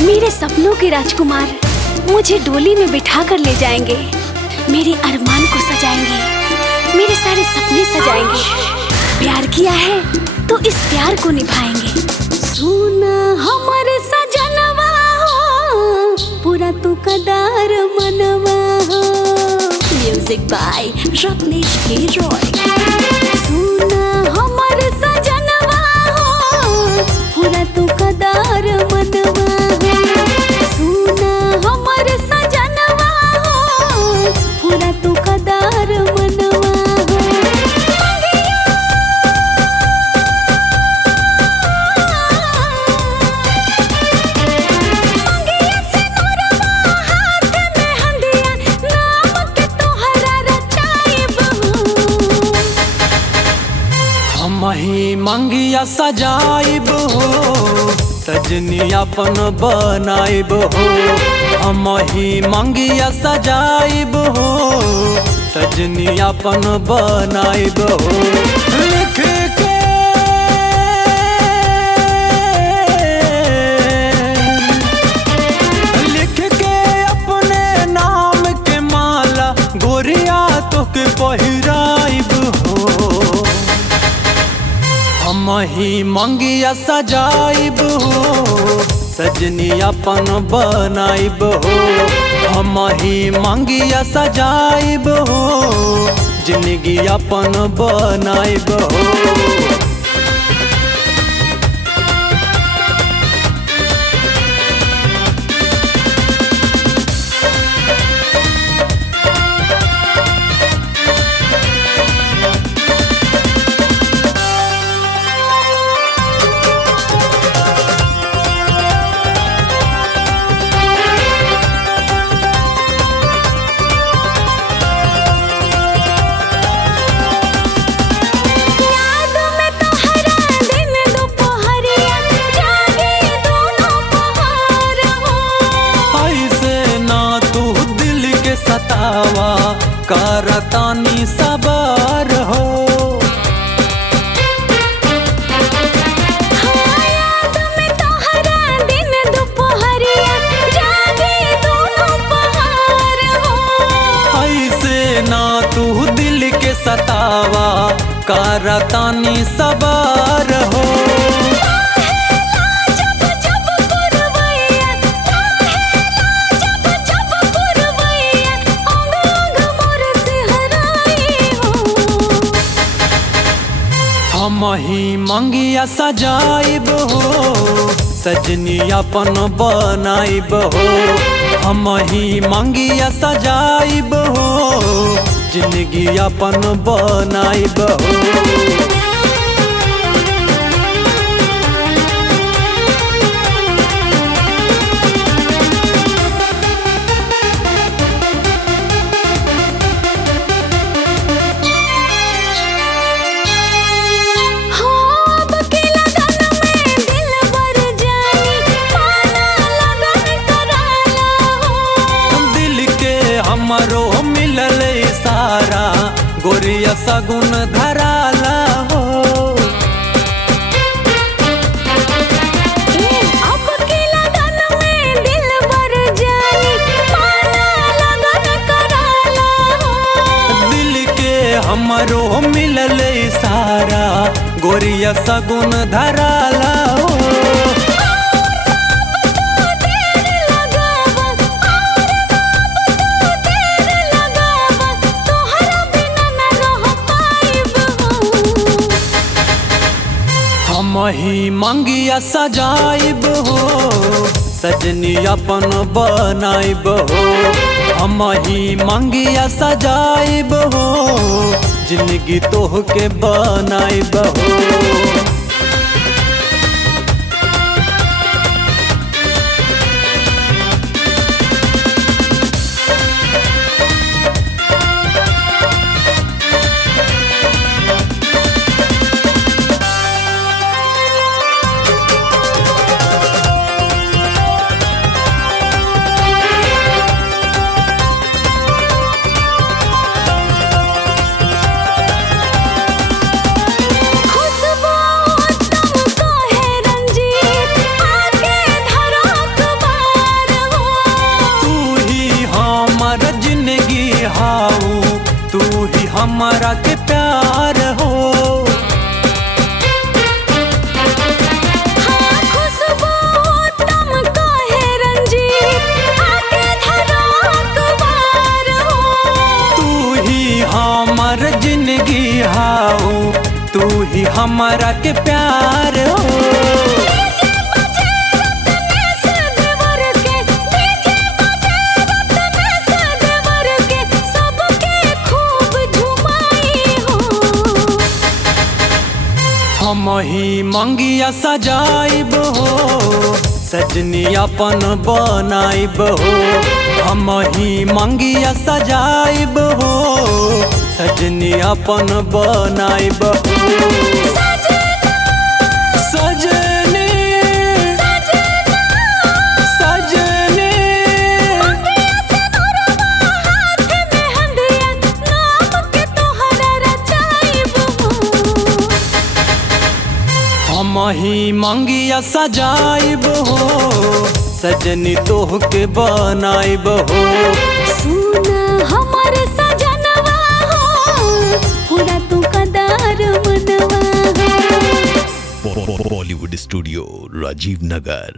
मेरे सपनों के राजकुमार मुझे डोली में बिठा कर ले जाएंगे, मेरे अरमान को सजाएंगे, मेरे सारे सपने सजाएंगे। प्यार किया है तो इस प्यार को निभाएंगे। सुना हमारे सजनवा हो, पूरा तू कदार मनवा हो। म्यूजिक बाय रत्नेश के रॉय। सुना हमारे सजनवा हो, पूरा तू कदार मनवा हो। सुना हमारे सजनवा हो, पूरा तू कदार मनवा हो। मही मंगिया सजाइब हो, सजनी अपन बनाइब हो। हमही मंगिया सजाइब हो, सजनी अपन बनाइब हो। लिख के अपने नाम के माला गोरिया तोके पहिराइब हो। हमही मंगिया सजाइब हो, सजनी अपन बनाइब हो। हमही मंगिया सजाइब हो, जिंदगी अपन बनाइब हो। करतानी सबर हो। याद में तोहरा दिन दोपहरिया जागे दोनों पहाड़ हो। ऐसे ना तू दिल के सतावा, करतानी सबर हो। हमही मंगिया सजाइब हो, सजनी अपन बनाइब हो। हमही मंगिया सजाइब हो, जिंदगी अपन बनाइब हो। हमरो मिलल सारा गोरिया सगुन धराला हो। अब के लगन में दिल बर जानी, पाना लगन कराला हो। दिल के हमरो मिलल सारा गोरिया सगुन धराला हो। हमही मंगिया सजाइब हो, सजनी अपन बनाइब हो। हमही मंगिया सजाइब हो, जिंदगी तोहके बनाइब हो। खुशबू करी हमारा के प्यार हो। हम ही मंगिया सजाइब हो, सजनी अपन बनाइब हो। हम ही मंगिया सजाइब हो, सजनी अपन बनाइब हो। सजनी सजनी हम ही मंगिया सजाइब हो, सजनी तोह के बनाइब हो। सुना हमारे सजनवा हो, पूरा तू कदार मनवा हो। Bollywood studio, Rajiv Nagar.